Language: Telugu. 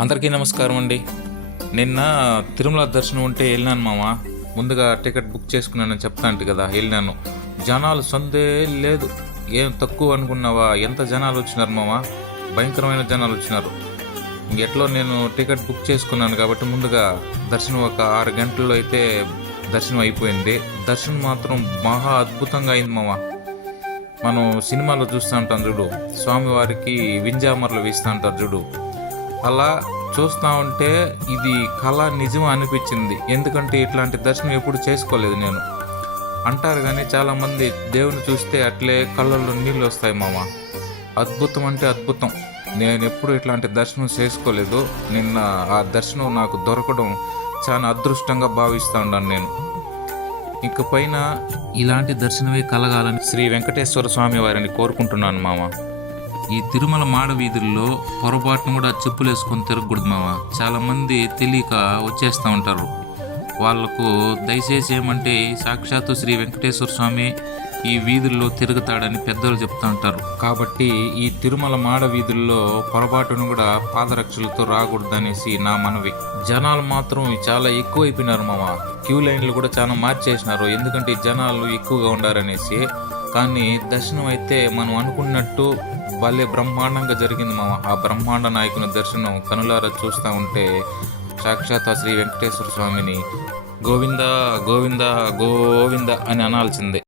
అందరికీ నమస్కారం అండి. నిన్న తిరుమల దర్శనం ఉంటే వెళ్ళినాను మామ. ముందుగా టికెట్ బుక్ చేసుకున్నానని చెప్తాంటి కదా వెళ్ళినాను. జనాలు సందే లేదు. ఏం తక్కువ అనుకున్నావా? ఎంత జనాలు వచ్చినారు మామ? భయంకరమైన జనాలు వచ్చినారు. ఇంకెట్లో నేను టికెట్ బుక్ చేసుకున్నాను కాబట్టి ముందుగా దర్శనం ఒక ఆరు గంటల్లో అయితే దర్శనం అయిపోయింది. దర్శనం మాత్రం మహా అద్భుతంగా అయింది మామ. మనం సినిమాలో చూస్తూ ఉంటాం చూడు. స్వామివారికి వింజామర్లు వేస్తూ ఉంటారు చూడు. అలా చూస్తూ ఉంటే ఇది కళ నిజం అనిపించింది. ఎందుకంటే ఇట్లాంటి దర్శనం ఎప్పుడు చేసుకోలేదు నేను. అంటారు కానీ చాలామంది దేవుని చూస్తే అట్లే కళ్ళల్లో నీళ్ళు వస్తాయి మామ. అద్భుతం అంటే అద్భుతం. నేను ఎప్పుడు ఇట్లాంటి దర్శనం చేసుకోలేదు. నిన్న ఆ దర్శనం నాకు దొరకడం చాలా అదృష్టంగా భావిస్తూ ఉన్నాను నేను. ఇక పైన ఇలాంటి దర్శనమే కలగాలని శ్రీ వెంకటేశ్వర స్వామి వారిని కోరుకుంటున్నాను మామ. ఈ తిరుమల మాడ వీధుల్లో పొరపాటును కూడా చెప్పులు వేసుకొని తిరగకూడదు మామ చాలా మంది తెలియక వచ్చేస్తూ ఉంటారు. వాళ్ళకు దయచేసి ఏమంటే సాక్షాత్తు శ్రీ వెంకటేశ్వర స్వామి ఈ వీధుల్లో తిరుగుతాడని పెద్దలు చెప్తా ఉంటారు. కాబట్టి ఈ తిరుమల మాడ వీధుల్లో పొరపాటును కూడా పాదరక్షలతో రాకూడదనేసి నా మనవి. జనాలు మాత్రం చాలా ఎక్కువ అయిపోయినారు మామ క్యూ లైన్లు కూడా చాలా మార్చేసినారు. ఎందుకంటే జనాలు ఎక్కువగా ఉండారనేసి కానీ దర్శనం అయితే మనం అనుకున్నట్టు భలే బ్రహ్మాండంగా జరిగింది మామ. ఆ బ్రహ్మాండ నాయకుని దర్శనం కనులారా చూస్తూ ఉంటే సాక్షాత్ శ్రీ వెంకటేశ్వర స్వామిని గోవింద గోవింద గోవింద అని అనాల్సిందే.